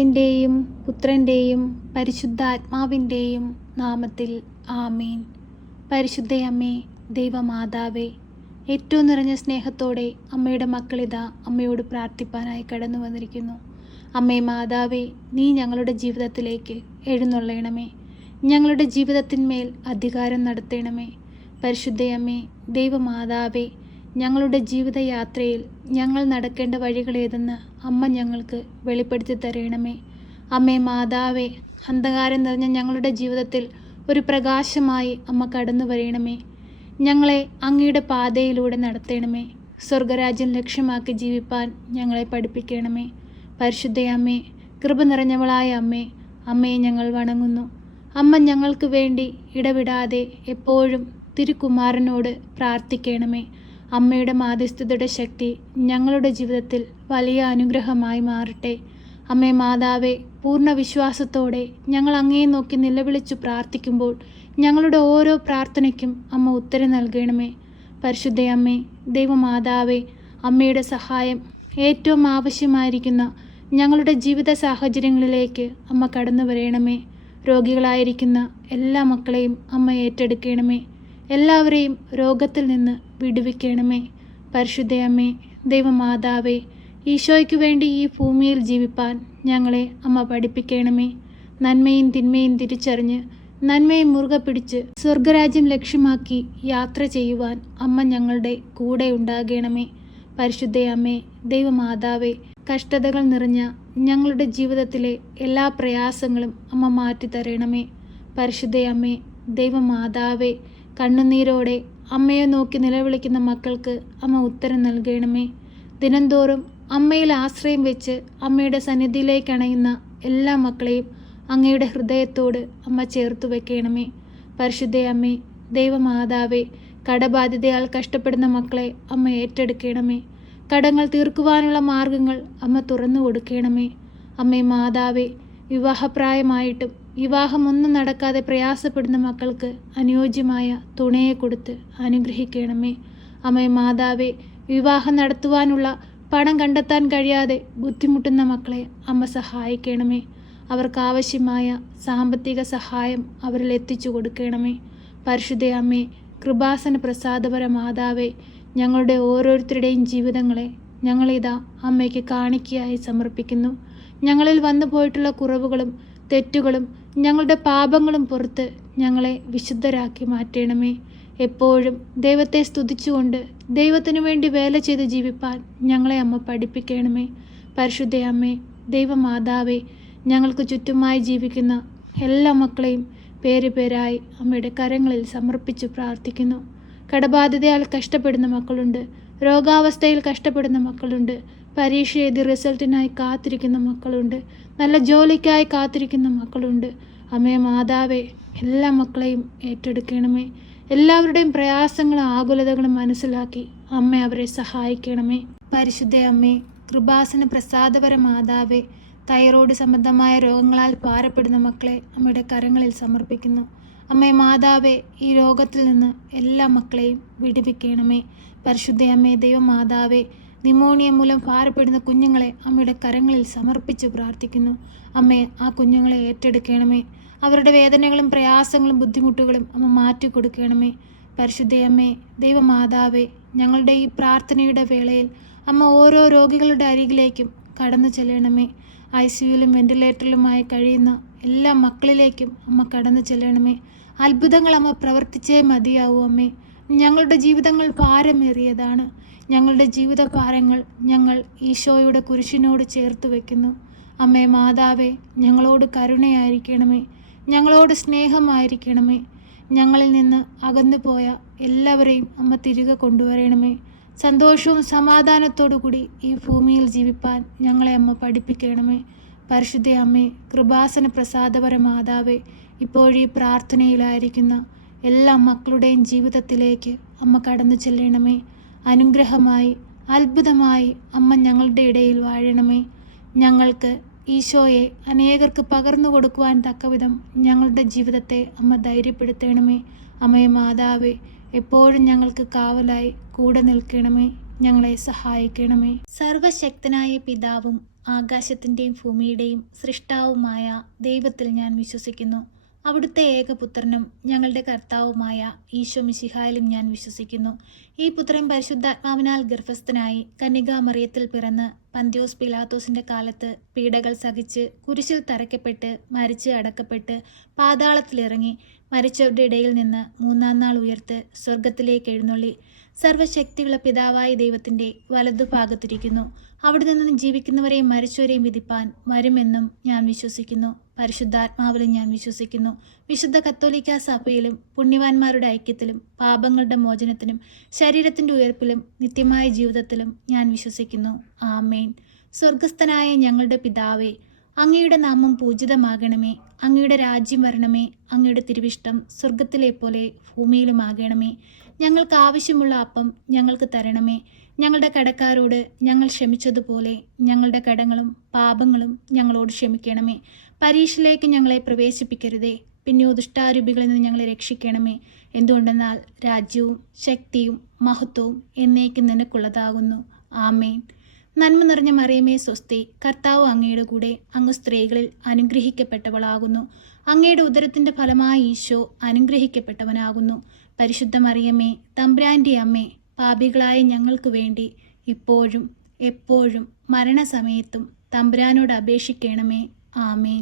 പിതാവിൻ്റെയും പുത്രൻ്റെയും പരിശുദ്ധാത്മാവിൻ്റെയും നാമത്തിൽ ആമേൻ. പരിശുദ്ധയമ്മേ, ദൈവമാതാവേ, ഏറ്റവും നിറഞ്ഞ സ്നേഹത്തോടെ അമ്മയുടെ മക്കളിതാ അമ്മയോട് പ്രാർത്ഥിപ്പാനായി കടന്നു വന്നിരിക്കുന്നു. അമ്മേ മാതാവേ, നീ ഞങ്ങളുടെ ജീവിതത്തിലേക്ക് എഴുന്നള്ളണമേ. ഞങ്ങളുടെ ജീവിതത്തിന്മേൽ അധികാരം നടത്തണമേ. പരിശുദ്ധയമ്മേ, ദൈവമാതാവേ, ഞങ്ങളുടെ ജീവിതയാത്രയിൽ ഞങ്ങൾ നടക്കേണ്ട വഴികളേതെന്ന് അമ്മ ഞങ്ങൾക്ക് വെളിപ്പെടുത്തി തരണമേ. അമ്മേ മാതാവേ, അന്ധകാരം നിറഞ്ഞ ഞങ്ങളുടെ ജീവിതത്തിൽ ഒരു പ്രകാശമായി അമ്മ കടന്നു വരണമേ. ഞങ്ങളെ അങ്ങയുടെ പാതയിലൂടെ നടത്തണമേ. സ്വർഗരാജ്യം ലക്ഷ്യമാക്കി ജീവിപ്പാൻ ഞങ്ങളെ പഠിപ്പിക്കണമേ. പരിശുദ്ധയമ്മേ, കൃപ നിറഞ്ഞവളായ അമ്മേ, അമ്മയെ ഞങ്ങൾ വണങ്ങുന്നു. അമ്മ ഞങ്ങൾക്ക് വേണ്ടി ഇടവിടാതെ എപ്പോഴും തിരുക്കുമാരനോട് പ്രാർത്ഥിക്കണമേ. അമ്മയുടെ മാധ്യസ്ഥതയുടെ ശക്തി ഞങ്ങളുടെ ജീവിതത്തിൽ വലിയ അനുഗ്രഹമായി മാറട്ടെ. അമ്മേ മാതാവേ, പൂർണ്ണ വിശ്വാസത്തോടെ ഞങ്ങൾ അങ്ങയെ നോക്കി നിലവിളിച്ചു പ്രാർത്ഥിക്കുമ്പോൾ ഞങ്ങളുടെ ഓരോ പ്രാർത്ഥനയ്ക്കും അമ്മ ഉത്തരം നൽകണമേ. പരിശുദ്ധയമ്മേ, ദൈവമാതാവേ, അമ്മയുടെ സഹായം ഏറ്റവും ആവശ്യമായിരിക്കുന്ന ഞങ്ങളുടെ ജീവിത സാഹചര്യങ്ങളിലേക്ക് അമ്മ കടന്നു വരണമേ. രോഗികളായിരിക്കുന്ന എല്ലാ മക്കളെയും അമ്മ ഏറ്റെടുക്കണമേ. എല്ലാവരെയും രോഗത്തിൽ നിന്ന് വിടുവിക്കണമേ. പരിശുദ്ധയമ്മേ, ദൈവമാതാവേ, ഈശോയ്ക്ക് വേണ്ടി ഈ ഭൂമിയിൽ ജീവിപ്പാൻ ഞങ്ങളെ അമ്മ പഠിപ്പിക്കണമേ. നന്മയും തിന്മയും തിരിച്ചറിഞ്ഞ് നന്മയെ മുറുകെ പിടിച്ച് സ്വർഗരാജ്യം ലക്ഷ്യമാക്കി യാത്ര ചെയ്യുവാൻ അമ്മ ഞങ്ങളുടെ കൂടെ ഉണ്ടാകണമേ. പരിശുദ്ധയമ്മേ, ദൈവമാതാവേ, കഷ്ടതകൾ നിറഞ്ഞ ഞങ്ങളുടെ ജീവിതത്തിലെ എല്ലാ പ്രയാസങ്ങളും അമ്മ മാറ്റിത്തരണമേ. പരിശുദ്ധയമ്മേ, ദൈവമാതാവേ, കണ്ണുനീരോടെ അമ്മയെ നോക്കി നിലവിളിക്കുന്ന മക്കൾക്ക് അമ്മ ഉത്തരം നൽകണമേ. ദിനംതോറും അമ്മയിൽ ആശ്രയം വെച്ച് അമ്മയുടെ സന്നിധിയിലേക്ക് അണയുന്ന എല്ലാ മക്കളെയും അങ്ങയുടെ ഹൃദയത്തോട് അമ്മ ചേർത്തു വെക്കണമേ. പരിശുദ്ധയമ്മേ, ദൈവമാതാവേ, കടബാധ്യതയാൽ കഷ്ടപ്പെടുന്ന മക്കളെ അമ്മ ഏറ്റെടുക്കണമേ. കടങ്ങൾ തീർക്കുവാനുള്ള മാർഗങ്ങൾ അമ്മ തുറന്നു കൊടുക്കണമേ. അമ്മേ മാതാവേ, വിവാഹപ്രായമായിട്ടും വിവാഹമൊന്നും നടക്കാതെ പ്രയാസപ്പെടുന്ന മക്കൾക്ക് അനുയോജ്യമായ തുണയെ കൊടുത്ത് അനുഗ്രഹിക്കണമേ. അമ്മേ മാതാവേ, വിവാഹം നടത്തുവാനുള്ള പണം കണ്ടെത്താൻ കഴിയാതെ ബുദ്ധിമുട്ടുന്ന മക്കളെ അമ്മ സഹായിക്കണമേ. അവർക്കാവശ്യമായ സാമ്പത്തിക സഹായം അവരിൽ എത്തിച്ചു കൊടുക്കണമേ. പരിശുദ്ധ അമ്മേ, കൃപാസന പ്രസാദപര മാതാവേ, ഞങ്ങളുടെ ഓരോരുത്തരുടെയും ജീവിതങ്ങളെ ഞങ്ങളിതാ അമ്മയ്ക്ക് കാണിക്കയായി സമർപ്പിക്കുന്നു. ഞങ്ങളിൽ വന്നു പോയിട്ടുള്ള കുറവുകളും തെറ്റുകളും ഞങ്ങളുടെ പാപങ്ങളും പുറത്ത് ഞങ്ങളെ വിശുദ്ധരാക്കി മാറ്റണമേ. എപ്പോഴും ദൈവത്തെ സ്തുതിച്ചുകൊണ്ട് ദൈവത്തിനു വേണ്ടി വേല ചെയ്ത് ജീവിപ്പാൻ ഞങ്ങളെ അമ്മ പഠിപ്പിക്കണമേ. പരിശുദ്ധ അമ്മേ, ദൈവമാതാവേ, ഞങ്ങൾക്ക് ചുറ്റുമായി ജീവിക്കുന്ന എല്ലാ മക്കളെയും പേരായി അമ്മയുടെ കരങ്ങളിൽ സമർപ്പിച്ച് പ്രാർത്ഥിക്കുന്നു. കടബാധ്യതയാൽ കഷ്ടപ്പെടുന്ന മക്കളുണ്ട്, രോഗാവസ്ഥയിൽ കഷ്ടപ്പെടുന്ന മക്കളുണ്ട്, പരീക്ഷ എഴുതി റിസൾട്ടിനായി കാത്തിരിക്കുന്ന മക്കളുണ്ട്, നല്ല ജോലിക്കായി കാത്തിരിക്കുന്ന മക്കളുണ്ട്. അമ്മേ മാതാവേ, എല്ലാ മക്കളെയും ഏറ്റെടുക്കണമേ. എല്ലാവരുടെയും പ്രയാസങ്ങളും ആകുലതകളും മനസ്സിലാക്കി അമ്മ അവരെ സഹായിക്കണമേ. പരിശുദ്ധ അമ്മേ, കൃപാസന പ്രസാദപര മാതാവേ, തൈറോയ്ഡ് സംബന്ധമായ രോഗങ്ങളാൽ ഭാരപ്പെടുന്ന മക്കളെ അമ്മയുടെ കരങ്ങളിൽ സമർപ്പിക്കുന്നു. അമ്മേ മാതാവേ, ഈ രോഗത്തിൽ നിന്ന് എല്ലാ മക്കളെയും വിടുവിക്കണമേ. പരിശുദ്ധ അമ്മേ, ദൈവമാതാവേ, നിമോണിയ മൂലം ഭാരപ്പെടുന്ന കുഞ്ഞുങ്ങളെ അമ്മയുടെ കരങ്ങളിൽ സമർപ്പിച്ച് പ്രാർത്ഥിക്കുന്നു. അമ്മേ, ആ കുഞ്ഞുങ്ങളെ ഏറ്റെടുക്കണമേ. അവരുടെ വേദനകളും പ്രയാസങ്ങളും ബുദ്ധിമുട്ടുകളും അമ്മ മാറ്റിക്കൊടുക്കണമേ. പരിശുദ്ധ അമ്മേ, ദൈവമാതാവേ, ഞങ്ങളുടെ ഈ പ്രാർത്ഥനയുടെ വേളയിൽ അമ്മ ഓരോ രോഗികളുടെ അരികിലേക്കും കടന്നു ചെല്ലണമേ. ICUയിലും വെന്റിലേറ്ററിലുമായി കഴിയുന്ന എല്ലാ മക്കളിലേക്കും അമ്മ കടന്നു ചെല്ലണമേ. അത്ഭുതങ്ങൾ അമ്മ പ്രവർത്തിച്ചേ മതിയാവൂ അമ്മേ. ഞങ്ങളുടെ ജീവിതങ്ങൾ ഭാരമേറിയതാണ്. ഞങ്ങളുടെ ജീവിത ഭാരങ്ങൾ ഞങ്ങൾ ഈശോയുടെ കുരിശിനോട് ചേർത്ത് വയ്ക്കുന്നു. അമ്മേ മാതാവേ, ഞങ്ങളോട് കരുണയായിരിക്കണമേ. ഞങ്ങളോട് സ്നേഹമായിരിക്കണമേ. ഞങ്ങളിൽ നിന്ന് അകന്നു പോയ എല്ലാവരെയും അമ്മ തിരികെ കൊണ്ടുവരണമേ. സന്തോഷവും സമാധാനത്തോടു കൂടി ഈ ഭൂമിയിൽ ജീവിപ്പാൻ ഞങ്ങളെ അമ്മ പഠിപ്പിക്കണമേ. പരിശുദ്ധ അമ്മേ, കൃപാസന പ്രസാദപര മാതാവേ, ഇപ്പോഴീ പ്രാർത്ഥനയിലായിരിക്കുന്ന എല്ലാ മക്കളുടെയും ജീവിതത്തിലേക്ക് അമ്മ കടന്നു ചെല്ലണമേ. അനുഗ്രഹമായി അത്ഭുതമായി അമ്മ ഞങ്ങളുടെ ഇടയിൽ വാഴണമേ. ഞങ്ങൾക്ക് ഈശോയെ അനേകർക്ക് പകർന്നു കൊടുക്കുവാൻ തക്കവിധം ഞങ്ങളുടെ ജീവിതത്തെ അമ്മ ധൈര്യപ്പെടുത്തണമേ. അമ്മേ മാതാവേ, എപ്പോഴും ഞങ്ങൾക്ക് കാവലായി കൂടെ നിൽക്കണമേ. ഞങ്ങളെ സഹായിക്കണമേ. സർവശക്തനായ പിതാവും ആകാശത്തിൻ്റെയും ഭൂമിയുടെയും സൃഷ്ടാവുമായ ദൈവത്തിൽ ഞാൻ വിശ്വസിക്കുന്നു. അവിടുത്തെ ഏകപുത്രനും ഞങ്ങളുടെ കർത്താവുമായ ഈശോ മിശിഹായിലും ഞാൻ വിശ്വസിക്കുന്നു. ഈ പുത്രൻ പരിശുദ്ധാത്മാവിനാൽ ഗർഭസ്ഥനായി കന്യകാമറിയത്തിൽ പിറന്ന് പന്ത്യോസ് പിലാത്തോസിൻ്റെ കാലത്ത് പീഡകൾ സഹിച്ച് കുരിശിൽ തറയ്ക്കപ്പെട്ട് മരിച്ച് അടക്കപ്പെട്ട് പാതാളത്തിലിറങ്ങി മരിച്ചവരുടെ ഇടയിൽ നിന്ന് മൂന്നാം നാൾ ഉയർത്ത് സ്വർഗത്തിലേക്ക് എഴുന്നള്ളി സർവശക്തിയുള്ള പിതാവായ ദൈവത്തിൻ്റെ വലതുഭാഗത്തിരിക്കുന്നു. അവിടെ നിന്ന് ജീവിക്കുന്നവരെയും മരിച്ചവരെയും വിധിപ്പാൻ വരുമെന്നും ഞാൻ വിശ്വസിക്കുന്നു. പരിശുദ്ധാത്മാവിലും ഞാൻ വിശ്വസിക്കുന്നു. വിശുദ്ധ കത്തോലിക്കാ സഭയിലും പുണ്യവാന്മാരുടെ ഐക്യത്തിലും പാപങ്ങളുടെ മോചനത്തിനും ശരീരത്തിൻ്റെ ഉയർപ്പിലും നിത്യമായ ജീവിതത്തിലും ഞാൻ വിശ്വസിക്കുന്നു. ആമേൻ. സ്വർഗസ്ഥനായ ഞങ്ങളുടെ പിതാവേ, അങ്ങയുടെ നാമം പൂജിതമാകണമേ. അങ്ങയുടെ രാജ്യം വരണമേ. അങ്ങയുടെ തിരുവിഷ്ടം സ്വർഗത്തിലെ പോലെ ഭൂമിയിലുമാകണമേ. ഞങ്ങൾക്ക് ആവശ്യമുള്ള അപ്പം ഞങ്ങൾക്ക് തരണമേ. ഞങ്ങളുടെ കടക്കാരോട് ഞങ്ങൾ ക്ഷമിച്ചതുപോലെ ഞങ്ങളുടെ കടങ്ങളും പാപങ്ങളും ഞങ്ങളോട് ക്ഷമിക്കണമേ. പരീക്ഷയിലേക്ക് ഞങ്ങളെ പ്രവേശിപ്പിക്കരുതേ, പിന്നെയോ ദുഷ്ടാരൂപികളിൽ നിന്ന് ഞങ്ങളെ രക്ഷിക്കണമേ. എന്തുകൊണ്ടെന്നാൽ രാജ്യവും ശക്തിയും മഹത്വവും എന്നേക്കും നിനക്കുള്ളതാകുന്നു. ആമേൻ. നന്മ നിറഞ്ഞ മറിയമേ സ്വസ്തി, കർത്താവ് അങ്ങയുടെ കൂടെ, അങ്ങ് സ്ത്രീകളിൽ അനുഗ്രഹിക്കപ്പെട്ടവളാകുന്നു. അങ്ങയുടെ ഉദരത്തിൻ്റെ ഫലമായ ഈശോ അനുഗ്രഹിക്കപ്പെട്ടവനാകുന്നു. പരിശുദ്ധ മറിയമേ, തമ്പുരാൻ്റെ അമ്മേ, പാപികളായ ഞങ്ങൾക്ക് വേണ്ടി ഇപ്പോഴും എപ്പോഴും മരണസമയത്തും തമ്പുരാനോട് അപേക്ഷിക്കണമേ. ആമേൻ.